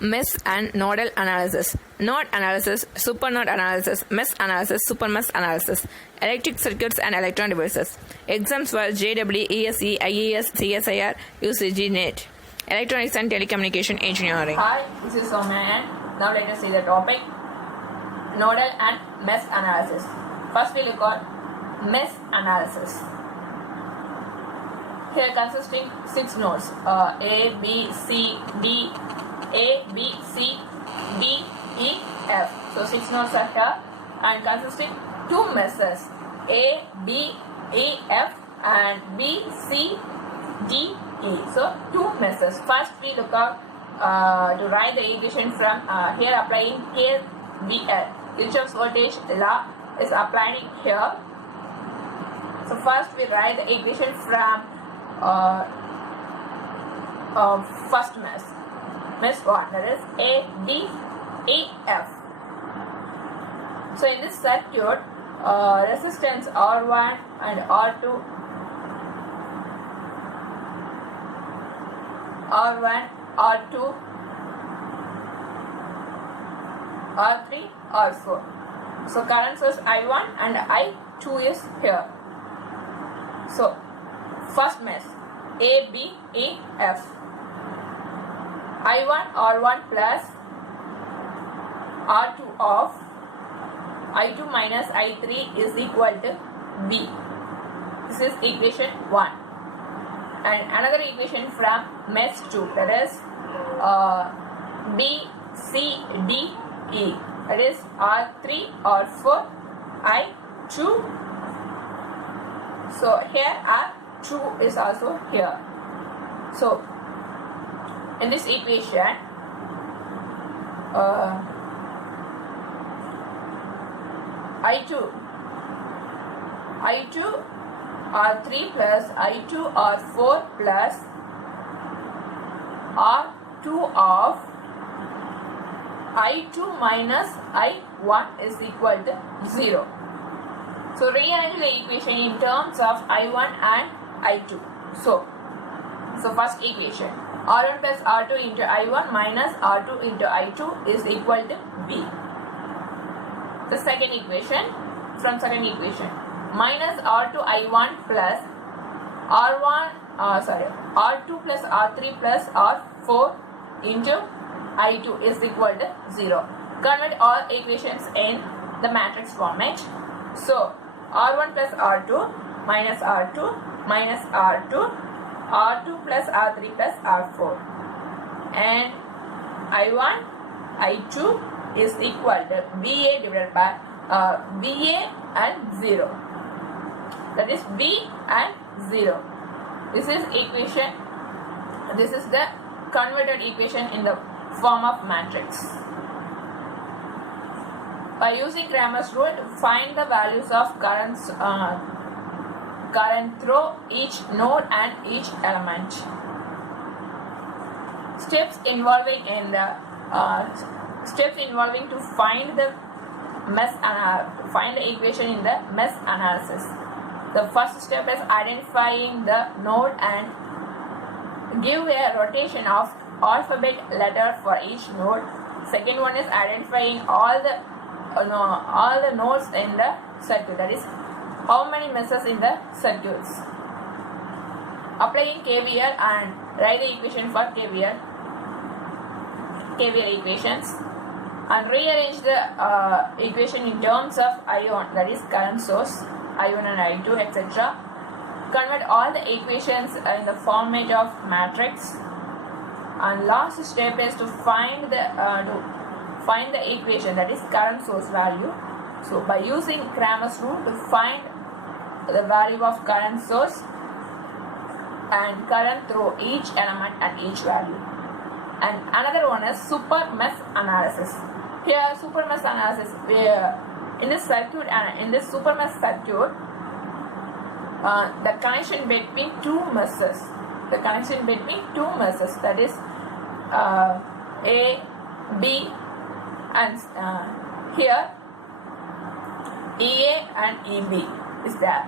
Mesh and nodal analysis. Node analysis, supernode analysis, mesh analysis, supermesh analysis. Electric circuits and electron devices. Exams for JEE, ESE, IAS, CSIR, UCG, NET. Electronics and telecommunication engineering. Hi, this is Soman. Now let us see the topic nodal and mesh analysis. First we look at mesh analysis. Here consisting 6 nodes A, B, C, D, A, B, C, D, E, F. So 6 nodes are here and consisting 2 meshes A, B, E, F and B, C, D, E. So 2 meshes. First we look out to write the equation from here applying KVL. Kirchhoff's voltage law is applying here. So first we write the equation from first mesh. Mesh 1, that is A, B, E, F. So in this circuit, resistance R1 and R2, R1, R2, R3, R4. So current source I1 and I2 is here. So first mesh A, B, E, F. I1 R1 plus R2 of I2 minus I3 is equal to B. This is equation 1. And another equation from mesh 2, that is B, C, D, E. That is R3, R4, I2. So here R2 is also here. So in this equation, I2 R3 plus I2 R4 plus R2 of I2 minus I1 is equal to 0. So rearrange the equation in terms of I1 and I2. So first equation R1 plus R2 into I1 minus R2 into I2 is equal to B. The second equation, from second equation, minus R2 I1 plus R2 plus R3 plus R4 into I2 is equal to 0. Convert all equations in the matrix format. So R1 plus R2 minus R2 minus R2, R2 plus R3 plus R4, and I1, I2 is equal to VA divided by VA and 0. That is B and 0. This is equation. This is the converted equation in the form of matrix. By using Cramer's rule, find the values of current through each node and each element. Steps involving to find the find the equation in the mesh analysis. The first step is identifying the node and give a rotation of alphabet letter for each node. Second one is identifying all the nodes in the circuit. That is, how many meshes in the circuits. Applying KVL and write the equation for KVL equations, and rearrange the equation in terms of I1, that is current source, I1 and I2, etc. Convert all the equations in the format of matrix, and last step is to find the equation, that is current source value. So by using Cramer's rule to find the value of current source and current through each element and each value. And another one is supermesh analysis. Here supermesh analysis, in this circuit and in this supermesh circuit, the connection between 2 meshes. The connection between 2 meshes, that is A, B, and here EA and EB is there.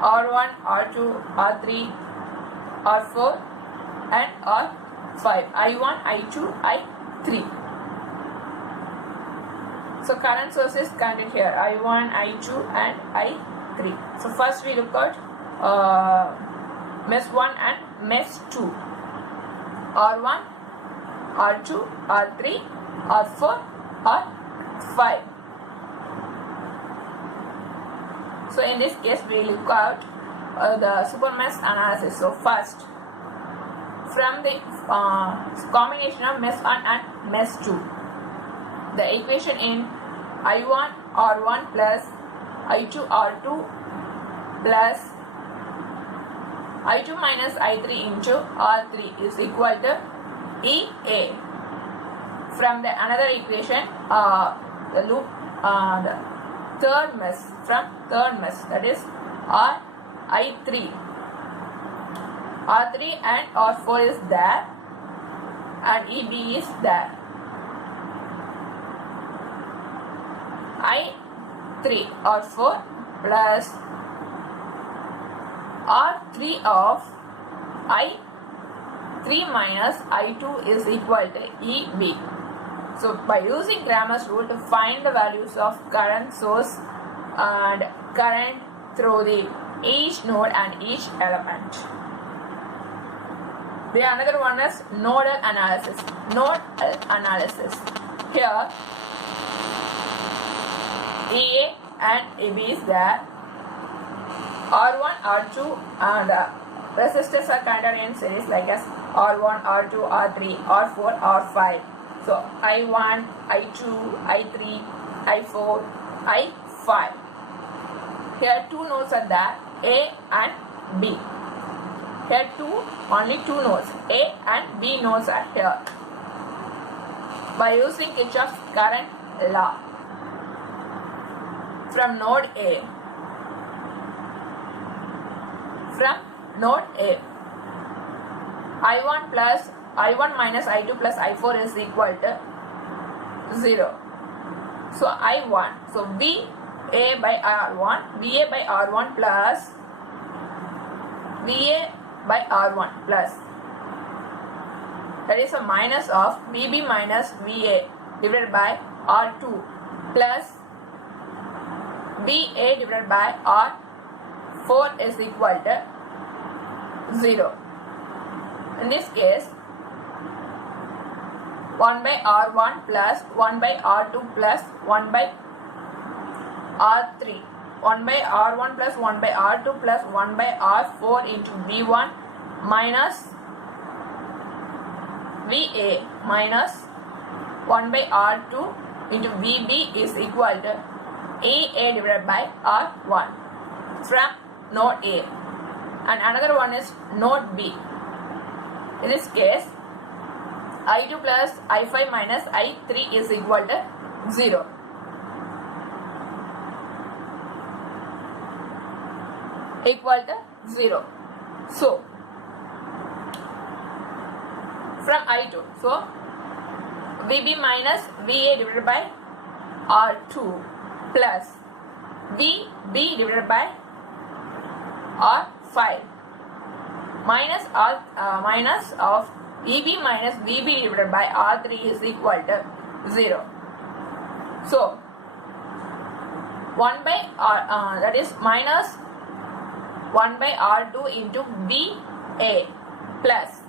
R1, R2, R3, R4 and R5. I1, I2, 3. So current source is connected here, I1, I2 and I3. So first we look at mesh 1 and mesh 2. R1, R2, R3, R4, R5. So in this case we look at the super mesh analysis. So first, from the combination of mesh 1 and mesh 2, the equation in I1 R1 plus I2 R2 plus I2 minus I3 into R3 is equal to EA. From the another equation, the loop, the third mesh, from third mesh, that is I3 and R4 is there and EB is there. I3 R4 plus R3 of I3 minus I2 is equal to EB. So by using Cramer's rule to find the values of current source and current through the each node and each element. The another one is nodal analysis. Nodal analysis. Here EA and EB is there. R1, R2 and resistors are connected in series like as R1, R2, R3, R4, R5. So I1, I2, I3, I4, I5. Here two nodes are there, A and B. Here only two nodes, A and B nodes are here. By using Kirchhoff's current law, from node A, I1 minus I2 plus I4 is equal to 0. So I1, so VA by R1 plus VA by R1 plus, that is a minus of VB minus VA divided by R2 plus VA divided by R4 is equal to 0. In this case, 1 by R1 plus 1 by R2 plus 1 by R3. 1 by R1 plus 1 by R2 plus 1 by R4 into V1 minus VA minus 1 by R2 into VB is equal to EA divided by R1 from node A. And another one is node B. In this case, I2 plus I5 minus I3 is equal to 0. Equal to 0. So, from I2, so VB minus VA divided by R2 plus VB divided by R5 minus of EB minus VB divided by R3 is equal to 0. So 1 by R, that is minus 1 by R2 into VA plus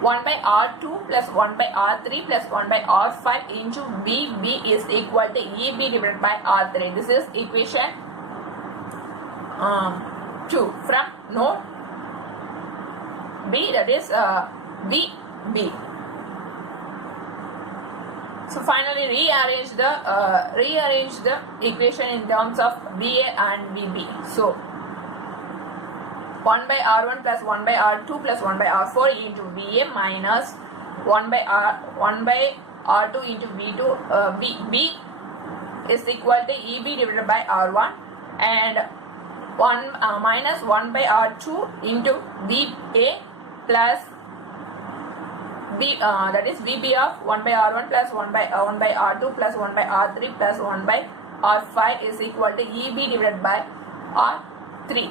1 by R2 plus 1 by R3 plus 1 by R5 into VB is equal to EB divided by R3. This is equation 2 from node B, that is VB. So finally rearrange the equation in terms of VA and VB. So 1 by R1 plus 1 by R2 plus 1 by R4 into VA minus 1 by R2 into V2 VB is equal to EB divided by R1 and minus 1 by R2 into VA plus that is VB of 1 by R1 plus 1 by R2 plus 1 by R3 plus 1 by R5 is equal to EB divided by R3.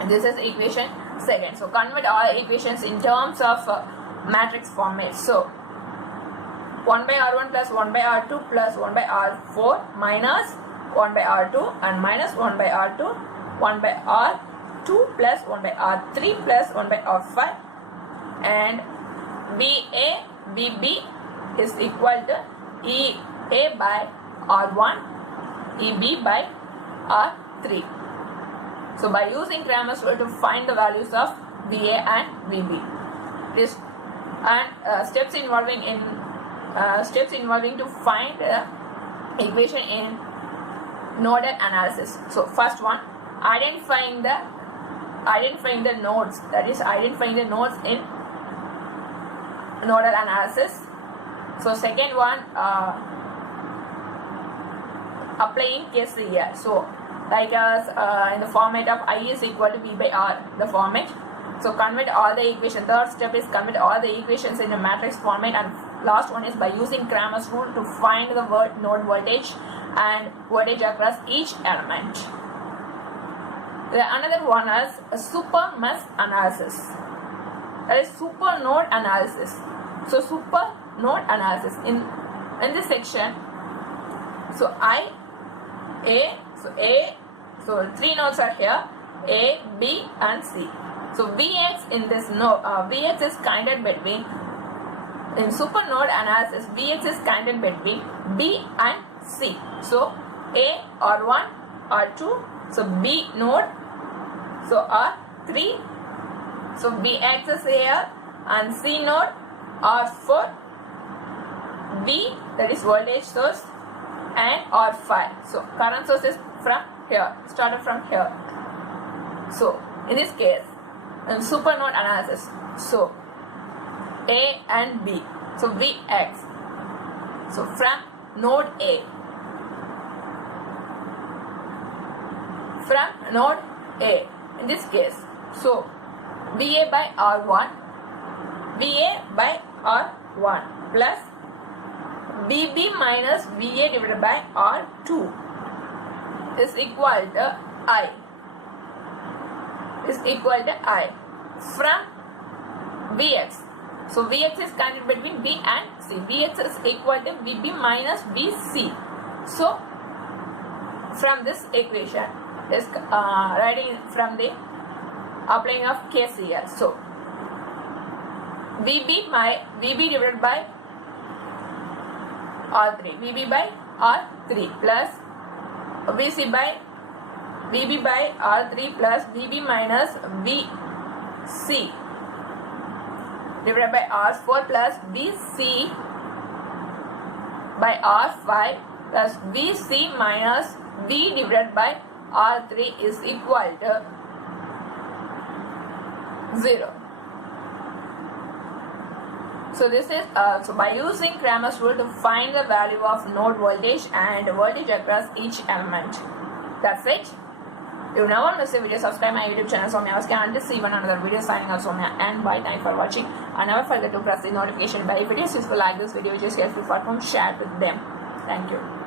And this is equation 2. So convert all equations in terms of matrix format. So 1 by R1 plus 1 by R2 plus 1 by R4 minus 1 by R2 and minus 1 by R2, 1 by R2 plus 1 by R3 plus 1 by R5, and BA BB is equal to EA by R1, EB by R3. So by using Cramer's rule to find the values of BA and BB, this and steps involving to find equation in nodal analysis. So first one, identifying the nodes, that is identifying the nodes in nodal analysis. So second one, applying KCL. So like as in the format of I is equal to B by R, the format. So convert all the equations. Third step is convert all the equations in a matrix format, and last one is by using Cramer's rule to find the node voltage and voltage across each element. Another one is a super mesh analysis. That is super node analysis. So super node analysis in this section. So so three nodes are here, A, B and C. So Vx in this node, Vx is connected between, in super node analysis, Vx is connected between B and C. So A R1, R2, so B node, so R3, so Vx is here, and C node R4, V, that is voltage source, and R5. So current source is from here, started from here. So in this case, in super node analysis, so A and B, so Vx, so from node A, in this case, so VA by R1, VA by R1 plus VB minus VA divided by R2 is equal to I. From Vx. So Vx is connected between B and C. Vx is equal to VB minus VC. So from this equation is writing from the applying of KCL. So VB divided by R3, VB by R3 plus VC by VB by R3 plus VB minus VC divided by R4 plus VC by R5 plus VC minus V divided by R3 is equal to 0. So this is so by using Cramer's rule to find the value of node voltage and voltage across each element. That's it. If you never miss a video, subscribe my YouTube channel Soumya Vaske, and see one another video. Signing out, Soumya, and bye. Thanks for watching. And never forget to press the notification bell. If it is useful, like this video, just help you share with them. Thank you.